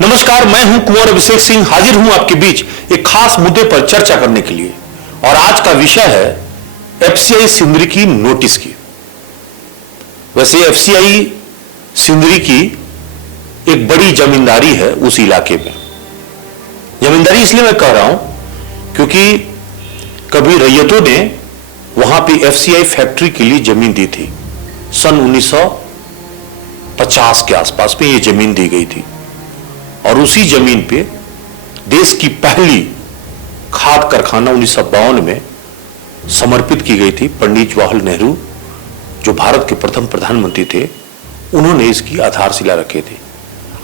नमस्कार, मैं हूं कुंवर अभिषेक सिंह, हाजिर हूं आपके बीच एक खास मुद्दे पर चर्चा करने के लिए। और आज का विषय है एफसीआई सिंदरी की नोटिस की। वैसे एफसीआई सिंदरी की एक बड़ी जमींदारी है उस इलाके में। जमींदारी इसलिए मैं कह रहा हूं क्योंकि कभी रैयतों ने वहां पे एफसीआई फैक्ट्री के लिए जमीन दी थी। सन 1950 के आसपास में यह जमीन दी गई थी और उसी जमीन पे देश की पहली खाद कारखाना 1952 में समर्पित की गई थी। पंडित जवाहरलाल नेहरू जो भारत के प्रथम प्रधानमंत्री थे, उन्होंने इसकी आधारशिला रखी थी।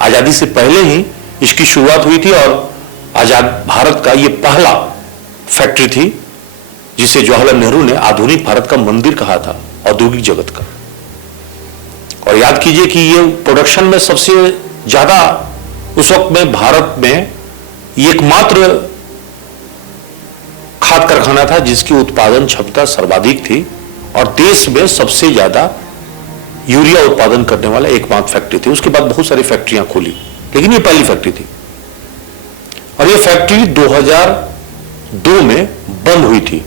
आजादी से पहले ही इसकी शुरुआत हुई थी और आजाद भारत का यह पहला फैक्ट्री थी जिसे जवाहरलाल नेहरू ने आधुनिक भारत का मंदिर कहा था, औद्योगिक जगत का। और याद कीजिए कि यह प्रोडक्शन में सबसे ज्यादा उस वक्त में भारत में एकमात्र खाद कारखाना था जिसकी उत्पादन क्षमता सर्वाधिक थी और देश में सबसे ज्यादा यूरिया उत्पादन करने वाला एकमात्र फैक्ट्री थी। उसके बाद बहुत सारी फैक्ट्रियां खुली, लेकिन ये पहली फैक्ट्री थी। और ये फैक्ट्री 2002 में बंद हुई थी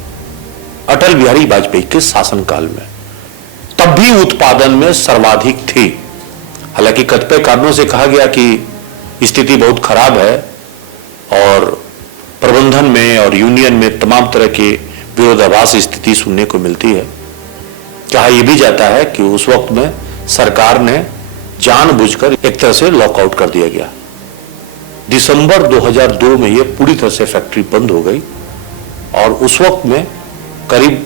अटल बिहारी वाजपेयी के शासनकाल में। तब भी उत्पादन में सर्वाधिक थी। हालांकि कतिपय कारणों से कहा गया कि स्थिति बहुत खराब है और प्रबंधन में और यूनियन में तमाम तरह के विरोधाभास स्थिति सुनने को मिलती है। कहा यह भी जाता है कि उस वक्त में सरकार ने जानबूझकर एक तरह से लॉकआउट कर दिया गया। दिसंबर 2002 में यह पूरी तरह से फैक्ट्री बंद हो गई और उस वक्त में करीब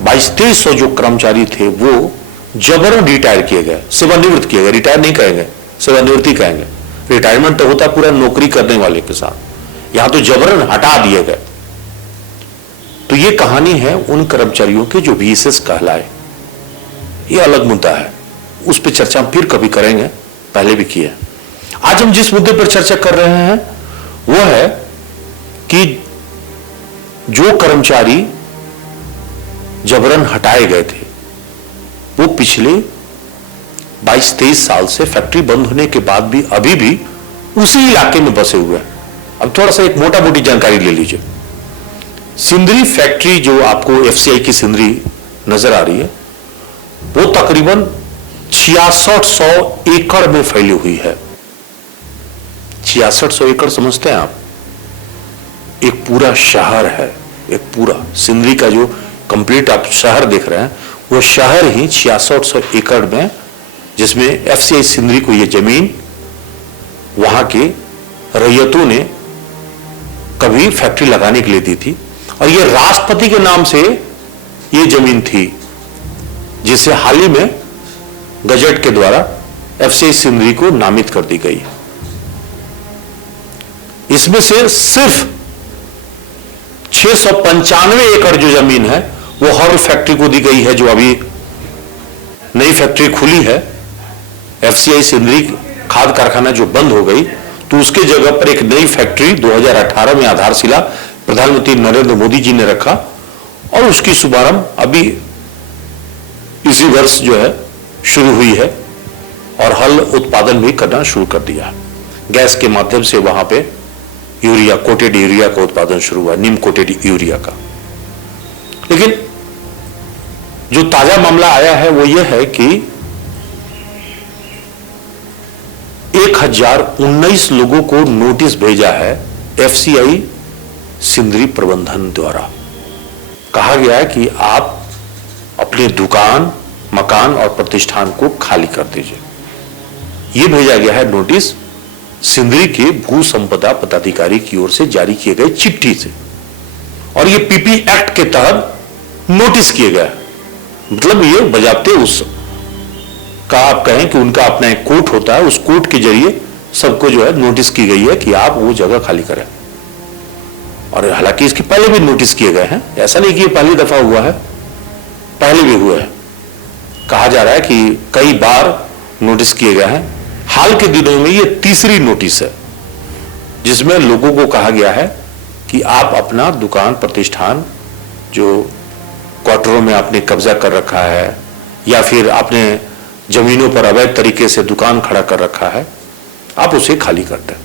2200 जो कर्मचारी थे वो जबरन रिटायर किए गए, सेवानिवृत्त किए गए। रिटायर नहीं कहेंगे, सेवानिवृत्ति कहेंगे। रिटायरमेंट तो होता पूरा नौकरी करने वाले के साथ, यहां तो जबरन हटा दिए गए। तो यह कहानी है उन कर्मचारियों के जो वीएसएस कहलाए। यह अलग मुद्दा है, उस पर चर्चा हम फिर कभी करेंगे, पहले भी किया। आज हम जिस मुद्दे पर चर्चा कर रहे हैं वो है कि जो कर्मचारी जबरन हटाए गए थे वो पिछले 22-23 साल से फैक्ट्री बंद होने के बाद भी अभी भी उसी इलाके में बसे हुए हैं। अब थोड़ा सा एक मोटा मोटी जानकारी ले लीजिए। सिंदरी फैक्ट्री जो आपको एफसीआई की सिंदरी नजर आ रही है वो तकरीबन 6600 एकड़ में फैली हुई है। 6600 एकड़ समझते हैं आप? एक पूरा शहर है। एक पूरा सिंदरी का जो कंप्लीट आप शहर देख रहे हैं वो शहर ही 6600 एकड़ में, जिसमें एफसीआई सिंदरी को यह जमीन वहां के रैयतों ने कभी फैक्ट्री लगाने के लिए दी थी। और यह राष्ट्रपति के नाम से यह जमीन थी जिसे हाल ही में गजट के द्वारा एफसीआई सिंदरी को नामित कर दी गई। इसमें से सिर्फ 695 एकड़ जो जमीन है वो हर फैक्ट्री को दी गई है। जो अभी नई फैक्ट्री खुली है एफसीआई सिंदरी खाद कारखाना जो बंद हो गई, तो उसके जगह पर एक नई फैक्ट्री 2018 में आधारशिला प्रधानमंत्री नरेंद्र मोदी जी ने रखा और उसकी शुभारंभ अभी इसी वर्ष जो है शुरू हुई है और हल उत्पादन भी करना शुरू कर दिया। गैस के माध्यम से वहां पे यूरिया, कोटेड यूरिया का उत्पादन शुरू हुआ, नीम कोटेड यूरिया का। लेकिन जो ताजा मामला आया है वो ये है कि 1019 लोगों को नोटिस भेजा है एफसीआई सिंदरी प्रबंधन द्वारा। कहा गया है कि आप अपने दुकान, मकान और प्रतिष्ठान को खाली कर दीजिए। यह भेजा गया है नोटिस सिंदरी के भू संपदा पदाधिकारी की ओर से जारी किए गए चिट्ठी से। और यह पीपी एक्ट के तहत नोटिस किए गया। मतलब ये बजाते उस का आप कहें कि उनका अपना एक कोर्ट होता है, उस कोर्ट के जरिए सबको जो है नोटिस की गई है कि आप वो जगह खाली करें। और हालांकि इसके पहले भी नोटिस किए गए हैं, ऐसा नहीं कि ये पहली दफा हुआ है, पहले भी हुआ है। कहा जा रहा है कि कई बार नोटिस किए गए हैं। हाल के दिनों में ये तीसरी नोटिस है जिसमें लोगों को कहा गया है कि आप अपना दुकान, प्रतिष्ठान जो क्वार्टरों में आपने कब्जा कर रखा है या फिर आपने जमीनों पर अवैध तरीके से दुकान खड़ा कर रखा है, आप उसे खाली करते हैं।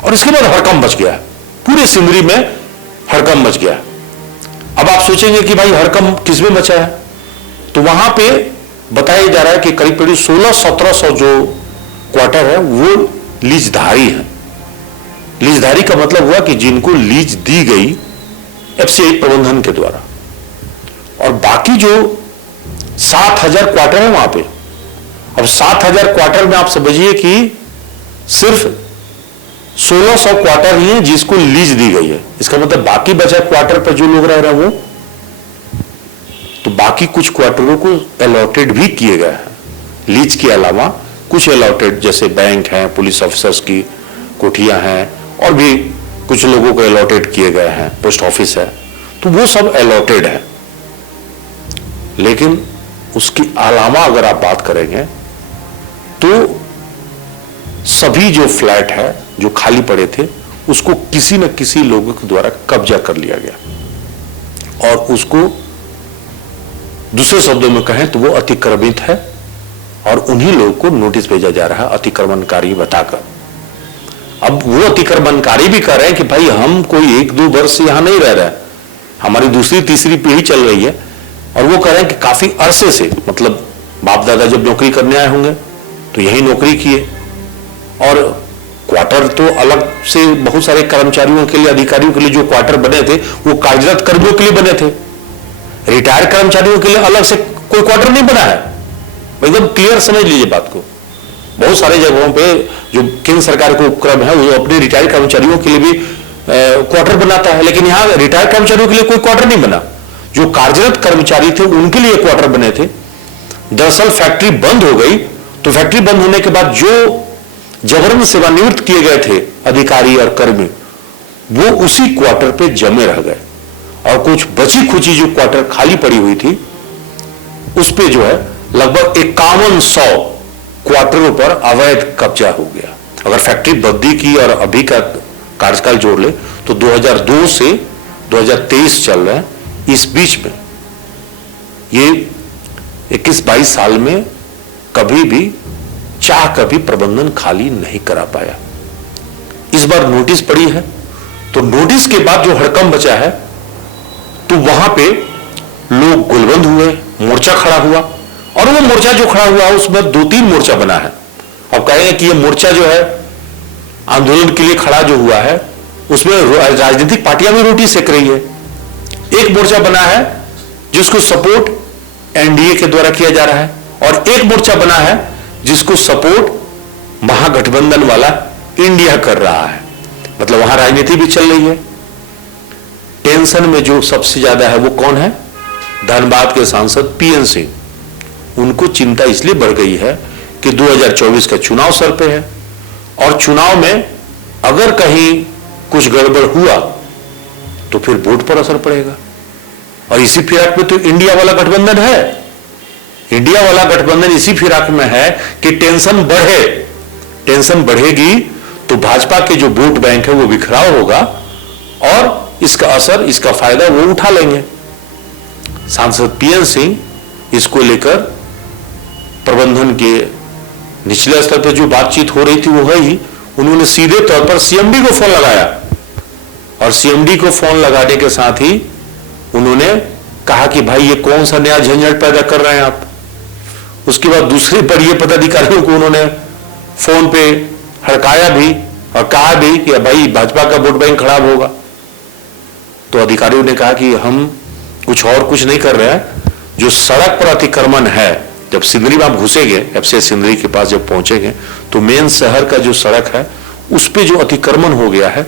और इसके बाद हड़कंप मच गया है, पूरे सिंदरी में हड़कंप मच गया है। अब आप सोचेंगे कि भाई हड़कंप किस में मचा है, तो वहां पे बताया जा रहा है कि करीब करीब 1600-1700 जो क्वार्टर है वो लीजधारी है। लीजधारी का मतलब हुआ कि जिनको लीज दी गई एफसीआई प्रबंधन के द्वारा, और बाकी जो 7000 क्वार्टर है वहां पे, अब 7000 क्वार्टर में आप समझिए कि सिर्फ 1600 क्वार्टर ही है जिसको लीज दी गई है। इसका मतलब बाकी बचा क्वार्टर पर जो लोग रह रहे हैं वो, तो बाकी कुछ क्वार्टरों को अलॉटेड भी किए गए हैं। लीज के अलावा कुछ अलॉटेड, जैसे बैंक हैं, पुलिस ऑफिसर्स की कोठियां हैं, और भी कुछ लोगों को अलॉटेड किए गए हैं, पोस्ट ऑफिस है, तो वो सब अलॉटेड है। लेकिन उसके अलावा अगर आप बात करेंगे तो सभी जो फ्लैट है जो खाली पड़े थे उसको किसी न किसी लोगों के द्वारा कब्जा कर लिया गया, और उसको दूसरे शब्दों में कहें तो वो अतिक्रमित है, और उन्हीं लोगों को नोटिस भेजा जा रहा है अतिक्रमणकारी बताकर। अब वो अतिक्रमणकारी भी कह रहे हैं कि भाई हम कोई 1-2 वर्ष से यहां नहीं रह रहे हैं, हमारी दूसरी तीसरी पीढ़ी चल रही है, और वो कह रहे हैं कि काफी अरसे से, मतलब बाप दादा जब नौकरी करने आए होंगे तो यही नौकरी किए, और क्वार्टर तो अलग से बहुत सारे कर्मचारियों के लिए, अधिकारियों के लिए जो क्वार्टर बने थे वो कार्यरत कर्मियों के लिए बने थे। रिटायर कर्मचारियों के लिए अलग से कोई क्वार्टर नहीं बना है, एकदम क्लियर समझ लीजिए बात को। बहुत सारे जगहों पे जो केंद्र सरकार का उपक्रम है वो अपने रिटायर कर्मचारियों के लिए भी क्वार्टर बनाता है, लेकिन यहाँ रिटायर कर्मचारियों के लिए कोई क्वार्टर नहीं बना। जो कार्यरत कर्मचारी थे उनके लिए क्वार्टर बने थे। दरअसल फैक्ट्री बंद हो गई, तो फैक्ट्री बंद होने के बाद जो जबरन सेवानिवृत्त किए गए थे अधिकारी और कर्मी, वो उसी क्वार्टर पे जमे रह गए, और कुछ बची खुची जो क्वार्टर खाली पड़ी हुई थी उस पे जो है लगभग 5100 क्वार्टरों पर अवैध कब्जा हो गया। अगर फैक्ट्री बंदी की और अभी का कार्यकाल जोड़ ले तो 2002 से 2023 चल रहे हैं, इस बीच में ये 21-22 साल में कभी भी चाह कभी प्रबंधन खाली नहीं करा पाया। इस बार नोटिस पड़ी है, तो नोटिस के बाद जो हड़कंप बचा है तो वहां पे लोग गुलबंद हुए, मोर्चा खड़ा हुआ, और वो मोर्चा जो खड़ा हुआ उसमें 2-3 मोर्चा बना है। अब कहेंगे कि ये मोर्चा जो है आंदोलन के लिए खड़ा जो हुआ है उसमें राजनीतिक पार्टियां भी रोटी सेक रही है। एक मोर्चा बना है जिसको सपोर्ट एनडीए के द्वारा किया जा रहा है, और एक मोर्चा बना है जिसको सपोर्ट महागठबंधन वाला इंडिया कर रहा है। मतलब वहां राजनीति भी चल रही है। टेंशन में जो सबसे ज्यादा है वो कौन है? धनबाद के सांसद पीएन सिंह। उनको चिंता इसलिए बढ़ गई है कि 2024 का चुनाव सर पे है, और चुनाव में अगर कहीं कुछ गड़बड़ हुआ तो फिर वोट पर असर पड़ेगा। और इसी फिराक में तो इंडिया वाला गठबंधन है। इंडिया वाला गठबंधन इसी फिराक में है कि टेंशन बढ़े, टेंशन बढ़ेगी तो भाजपा के जो वोट बैंक है वो बिखराव होगा, और इसका असर, इसका फायदा वो उठा लेंगे। सांसद पीएन सिंह इसको लेकर प्रबंधन के निचले स्तर पर जो बातचीत हो रही थी वो है ही, उन्होंने सीधे तौर पर सीएमडी को फोन लगाया, और सीएमडी को फोन लगाने के साथ ही उन्होंने कहा कि भाई ये कौन सा नया झंझट पैदा कर रहे हैं आप। उसके बाद दूसरे बड़े पदाधिकारियों को उन्होंने फोन पे हड़काया भी और कहा भी कि भाई भाजपा का वोट बैंक खराब होगा। तो अधिकारियों ने कहा कि हम कुछ और कुछ नहीं कर रहे हैं, जो सड़क पर अतिक्रमण है, जब सिंदरी में आप घुसेंगे, एफसीआई सिंदरी के पास जब पहुंचेंगे तो मेन शहर का जो सड़क है उस पे जो अतिक्रमण हो गया है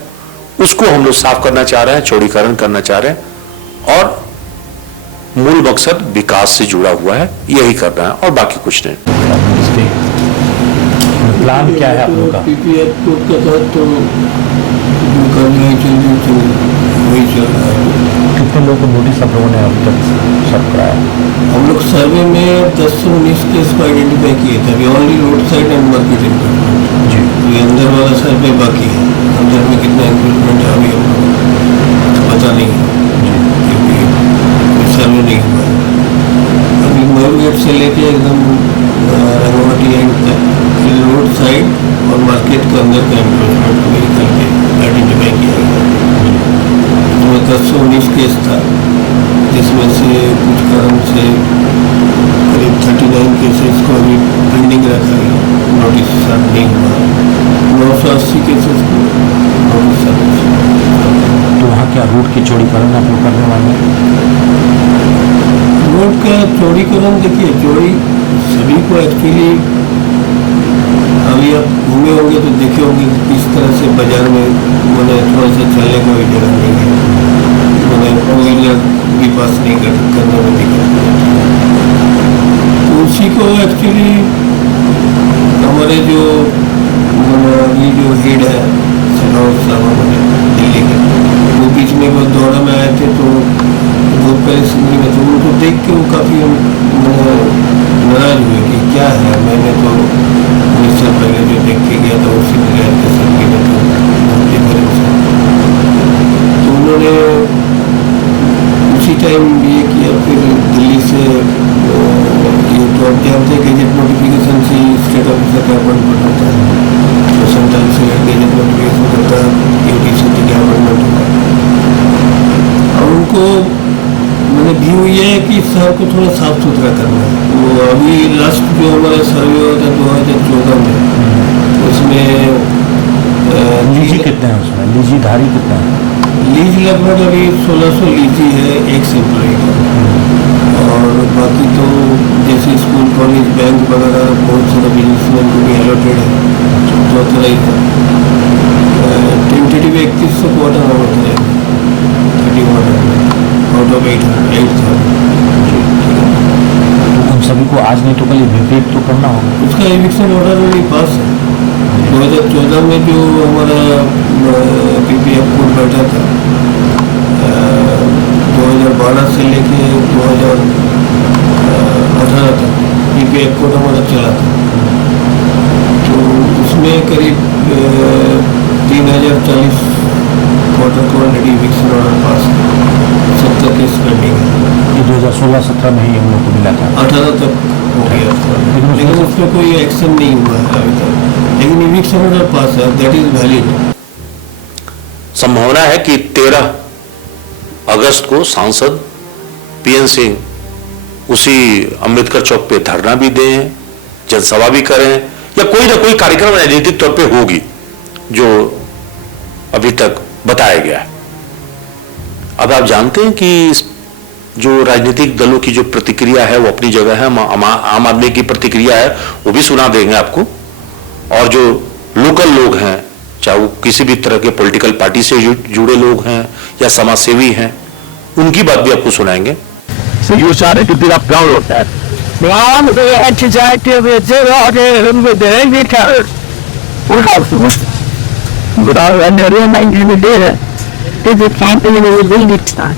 उसको हम लोग साफ करना चाह रहे हैं, चौड़ीकरण करना चाह रहे हैं, और मूल मकसद विकास से जुड़ा हुआ है, यही करना है और बाकी कुछ नहीं। प्लान क्या है आप लोगों का? पीपीएफ कोड के तहत तो जो कार्रवाई चल रही थी वही चल रहा है। कितने लोगों को नोटिस आप लोगों ने अब तक सर्व कराया? हम लोग सर्वे में 10 से 19 केस को आइडेंटिफाई किए थे। अभी only road side and market encroachment जी, ये अंदर वाला सर्वे बाकी है। अंदर में कितना एनक्रोचमेंट है अभी हम लोग पता नहीं है, क्योंकि सर्वे नहीं हुआ है। अभी मयूर गेट से लेके एकदम रंगवटी एंड तक रोड साइड और मार्केट के अंदर का एनक्रोचमेंट को निकल के आइडेंटिफाई किया गया, जिसमें 1019 केस था, जिसमें से कुछ कारण से करीब 39 केसेस को अभी पेंडिंग रखा गया, नोटिस सर्व नहीं हुआ, 980 केसेस को नोटिस सर्व। तो वहाँ क्या रोड की चौड़ीकरण आप लोग करने वाले हैं? रोड का चौड़ीकरण देखिए, चौड़ी सभी को एक्चुअली, अभी आप घूमे होंगे तो देखे होंगे कि किस तरह से बाजार में मैंने थोड़ा सा चलने का भी जगह नहीं है, मैंने टू व्हीलर भी पास नहीं करने में दिक्कत, तो उसी को एक्चुअली हमारे जो अभी जो हेड है सखावत साहब हमारे दिल्ली के, वो बीच में वो दौरा में आए थे, तो बहुत परेशानी में, तो उनको देख के वो काफ़ी नाराज हुए कि क्या है, मैंने तो 19 साल पहले जो देख के गया था उसी बगैर के सर्वे में तो उन्होंने उसी टाइम ये किया। फिर दिल्ली से ये तो आप जानते हैं गैजेट नोटिफिकेशन से स्टेट ऑफिसर का अपॉइंटमेंट होता है, तो सेंट्रल से गैजेट नोटिफिकेशन होता है, यूटी से का अपॉइंटमेंट होता है, और उनको मैंने व्यू ये है कि शहर को थोड़ा साफ सुथरा करना है। वो अभी लास्ट जो हमारा सर्वे हुआ था 2014 में, उसमें लीजी कितने हैं उसमें? लीजी धारी कितने हैं? लीज लगभग अभी 1600 लीजी है एक एम्प्लॉई का, और बाकी तो जैसे स्कूल कॉलेज बैंक वगैरह बहुत सारे बिजनेसमैन को भी अलॉटेड है, तो तरह ही था। टेंटेटिव 3100 क्वार्टर होता है, 31 आउट ऑफ 8,000। तो उन सभी को आज नहीं तो कल इवेक्यूएट तो करना होगा। उसका एविक्शन ऑर्डर ऑलरेडी पास है। 2014 में जो हमारा पीपीएफ कोड बैठा था, 2012 से लेके 2018 तक पीपीएफ कोड हमारा चला था, तो उसमें करीब 3040 क्वार्टर को ऑलरेडी इविक्शन ऑर्डर पास है, 70 केस पेंडिंग है। ये 2016-17 में ही हम लोग को मिला था, 18 तक हो गया था, लेकिन उसमें कोई एक्शन नहीं हुआ है अभी तक, लेकिन इविक्शन ऑर्डर पास है, दैट इज वैलिड। संभावना है कि 13 अगस्त को सांसद पीएन सिंह उसी अंबेडकर चौक पे धरना भी दें, जनसभा भी करें, या कोई ना कोई कार्यक्रम राजनीतिक तौर पे होगी जो अभी तक बताया गया है। अब आप जानते हैं कि जो राजनीतिक दलों की जो प्रतिक्रिया है वो अपनी जगह है, आम आदमी की प्रतिक्रिया है वो भी सुना देंगे आपको, और जो लोकल लोग हैं, चाहे वो किसी भी तरह के पॉलिटिकल पार्टी से जुड़े लोग हैं या समाज सेवी हैं, उनकी बात भी आपको सुनाएंगे। So you started to build up ground with that. Well, they had to with the regulators. We have to. But I never mind you did it. Did the campaign in the really start?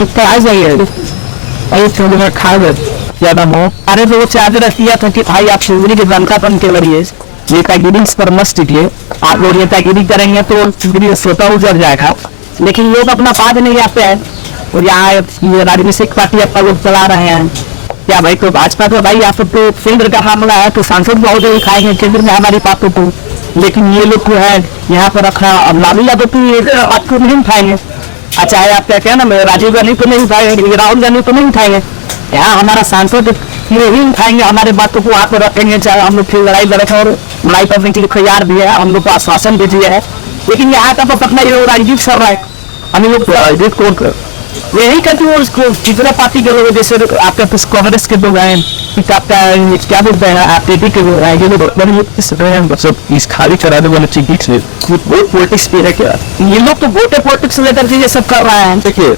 It's as I heard. I told her covered. ज्यादा मोह अरे वो charge रखिया था कि भाई आप शिवरी के बनकापन के वरिए ये पैकेजिंग पर मस्त टिकिए, आप लोग ये पैकेजिंग करेंगे तो शिवरी स्वतः उजड़ जाएगा, लेकिन लोग अपना पाद नहीं आते हैं, और यहाँ राजनीतिक पार्टी अपना लोग चला रहे हैं। क्या भाई तो भाजपा तो भाई यहाँ तो केंद्र का मामला है, तो सांसद बहुत खाएंगे केंद्र में हमारी बातों को, लेकिन ये लोग जो है यहाँ पर रखना अब लालू यादव तो ये बात को नहीं उठाएंगे, चाहे आप क्या कहना राजीव गांधी को नहीं उठाएंगे, राहुल गांधी को नहीं उठाएंगे, यहाँ हमारा सांसद नहीं उठाएंगे, हमारे बातों को वहाँ पर रखेंगे, चाहे हम लोग फिर लड़ाई लड़े और लड़ाई करने के लिए तैयार भी है, हम लोग को आश्वासन भी दिया है, लेकिन यहाँ का अपना ये राजनीति चल रहा है, हम लोग यही करते हैं। उसको जितना पार्टी के लोग जैसे आपका कांग्रेस के लोग आए, आपका क्या बोलते हैं आपके के लोग आए, ये लोग सब इस खाली कराने वाले चीज वोट पॉलिटिक्स भी है क्या, ये लोग तो वोट पॉलिटिक्स लेकर के ये सब कर रहा है। देखिए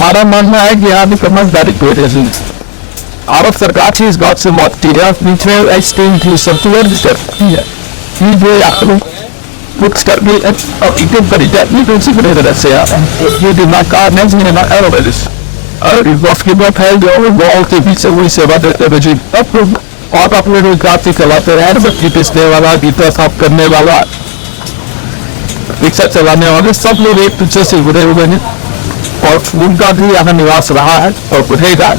हमारा मानना है कि यहाँ भी समझदारी भारत सरकार से इस बात से मटेरियल बीच में circular looks at me and it did very that you don't see it as say you did not God next in my elevators you've got to get held over wall to be so we say about the regime और अपने रोजगार से चलाते रहे, बच्ची पिसने वाला, गीता साफ करने वाला, रिक्शा चलाने वाले सब लोग एक दूसरे से जुड़े हुए हैं, और उनका भी यहाँ निवास रहा है और बढ़ेगा।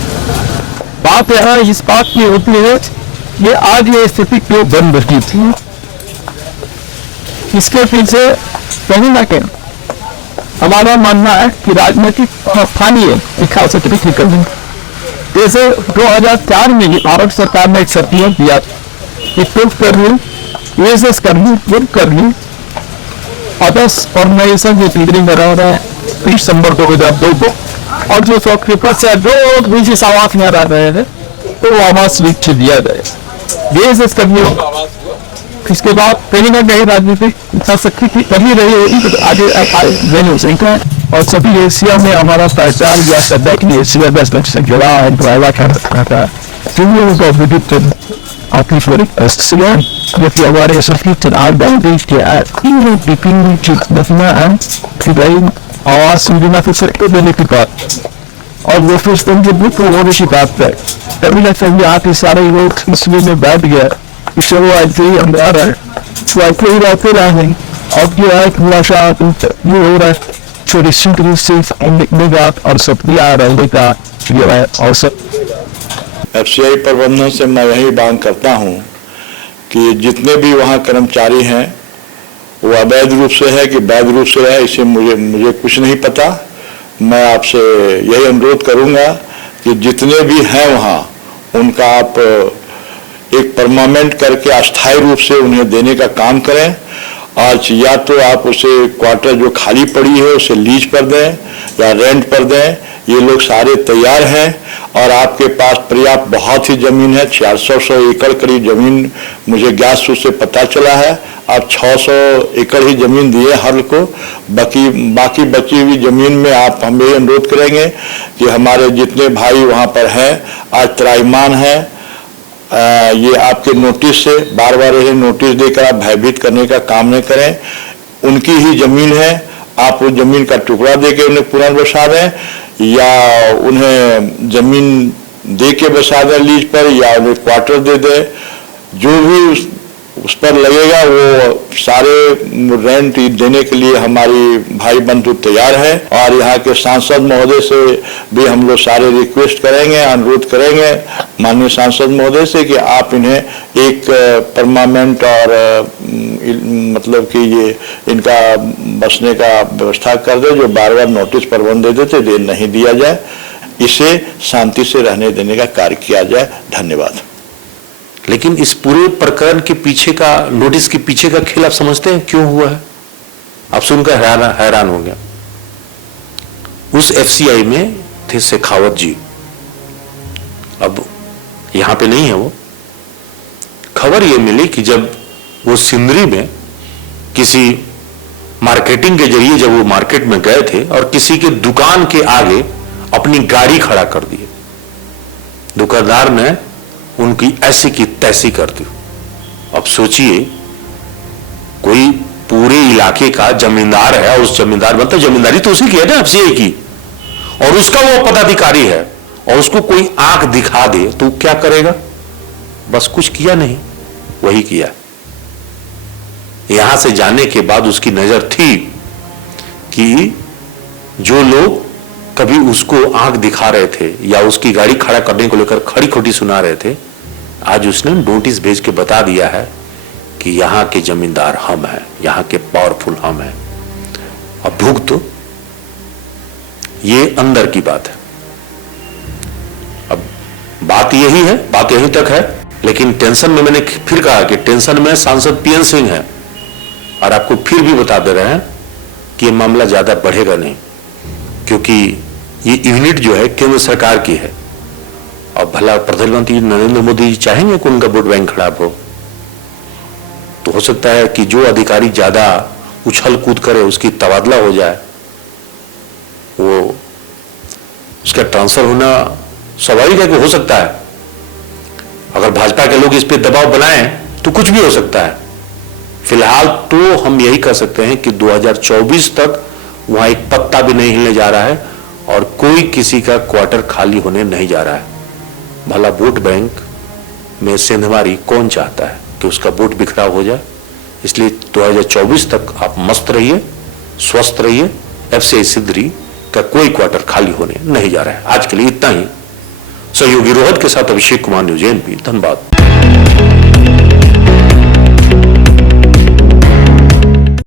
बात यहाँ इस बात की होती है ये आज ये स्थिति क्यों बन रही थी, इसके पीछे कहीं ना कहीं हमारा मानना है कि राजनीतिक स्थानीय विकास से ठीक करनी। जैसे 2004 में भारत सरकार ने एक सर्कुलर दिया, इम्प्रूव करनी, यूएसएस करनी, गुड करनी, अदर्स ऑर्गेनाइजेशन की टीचरिंग करा रहा है 30 दिसंबर 2002 को, और जो सॉक्रिफाइस है जो बीच इस आवास में रह रहे थे तो वो आवास लिख दिया गया, यूएसएस करनी। इसके बाद कहीं ना कहीं राजनीतिक शक्ति की कमी रही होगी, तो आगे और सभी एशिया में हमारा पहचान या सदा की एशिया 10 से जुड़ा है, ड्राइवर करता है हमारे आवाज सुनना फिर सकते देने की बात, और वो फिर समझे बुक होने की बात है। कभी ना कभी आके सारे लोग इसमें में बैठ गया, इससे वो ऐसे ही अंदर है, तो ऐसे ही रहते रहेंगे। अब जो है थोड़ा सा ये हो रहा है, छोटी सिंपल से लिखने का और सब आ रहने का जो है, और सब एफसीआई प्रबंधन से मैं यही मांग करता हूं कि जितने भी वहां कर्मचारी हैं वो अवैध रूप से है कि वैध रूप से है, इसे मुझे कुछ नहीं पता। मैं आपसे यही अनुरोध करूंगा कि जितने भी हैं वहां उनका आप एक परमानेंट करके अस्थायी रूप से उन्हें देने का काम करें, और या तो आप उसे क्वार्टर जो खाली पड़ी है उसे लीज पर दें या रेंट पर दें। ये लोग सारे तैयार हैं और आपके पास पर्याप्त बहुत ही जमीन है, 400 एकड़ करीब जमीन मुझे ज्ञात सूत्र से पता चला है। आप 600 एकड़ ही जमीन दिए हर को, बाकी बची हुई जमीन में आप हम ये अनुरोध करेंगे कि हमारे जितने भाई वहाँ पर हैं आज त्राईमान हैं, ये आपके नोटिस से बार बार यही नोटिस देकर आप भयभीत करने का काम नहीं करें। उनकी ही जमीन है, आप उस जमीन का टुकड़ा देके उन्हें पुनर्वसा दें या उन्हें जमीन दे के बसा दें लीज पर, या उन्हें क्वार्टर दे दें। जो भी उस पर लगेगा वो सारे रेंट देने के लिए हमारी भाई बंधु तैयार है। और यहाँ के सांसद महोदय से भी हम लोग सारे रिक्वेस्ट करेंगे, अनुरोध करेंगे माननीय सांसद महोदय से कि आप इन्हें एक परमानेंट और मतलब कि ये इनका बसने का व्यवस्था कर दे, जो बार बार नोटिस पर बंद दे देते दे नहीं दिया जाए, इसे शांति से रहने देने का कार्य किया जाए। धन्यवाद। लेकिन इस पूरे प्रकरण के पीछे का, नोटिस के पीछे का खेल आप समझते हैं क्यों हुआ है? आप सुनकर हैरान हो गया। उस एफसीआई में थे शेखावत जी, अब यहां पे नहीं है वो। खबर ये मिली कि जब वो सिंदरी में किसी मार्केटिंग के जरिए जब वो मार्केट में गए थे और किसी के दुकान के आगे अपनी गाड़ी खड़ा कर दी, दुकानदार ने उनकी ऐसी की तैसी कर दी। अब सोचिए, कोई पूरे इलाके का जमींदार है, उस जमींदार मतलब जमींदारी तो उसी की है ना, एफसीआई की, और उसका वो पदाधिकारी है और उसको कोई आंख दिखा दे तो क्या करेगा? बस कुछ किया नहीं, वही किया। यहां से जाने के बाद उसकी नजर थी कि जो लोग कभी उसको आंख दिखा रहे थे या उसकी गाड़ी खड़ा करने को लेकर खड़ी खोटी सुना रहे थे, आज उसने नोटिस भेज के बता दिया है कि यहां के जमींदार हम हैं, यहां के पावरफुल हम हैं। अब भुगतो तो ये अंदर की बात है। अब बात यही है, बात यहीं तक है, लेकिन टेंशन में मैंने फिर कहा कि टेंशन में सांसद पीएन सिंह है, और आपको फिर भी बता दे रहे हैं कि ये मामला ज्यादा बढ़ेगा नहीं, क्योंकि ये यूनिट जो है केंद्र सरकार की है। अब भला प्रधानमंत्री नरेंद्र मोदी चाहेंगे कि उनका वोट बैंक खराब हो? तो हो सकता है कि जो अधिकारी ज्यादा उछल कूद करे उसकी तबादला हो जाए, वो उसका ट्रांसफर होना स्वाभाविक है कि हो सकता है। अगर भाजपा के लोग इस पे दबाव बनाएं तो कुछ भी हो सकता है। फिलहाल तो हम यही कह सकते हैं कि 2024 तक वहां एक पत्ता भी नहीं हिलने जा रहा है और कोई किसी का क्वार्टर खाली होने नहीं जा रहा है। भला वोट बैंक में सेंधमारी कौन चाहता है कि उसका वोट बिखराव हो जाए? इसलिए 2024 तक आप मस्त रहिए, स्वस्थ रहिए। एफसीआई सिंदरी का कोई क्वार्टर खाली होने नहीं जा रहा है। आज के लिए इतना ही। सहयोगी रोहत के साथ अभिषेक कुमार न्यूज एनपी, धन्यवाद।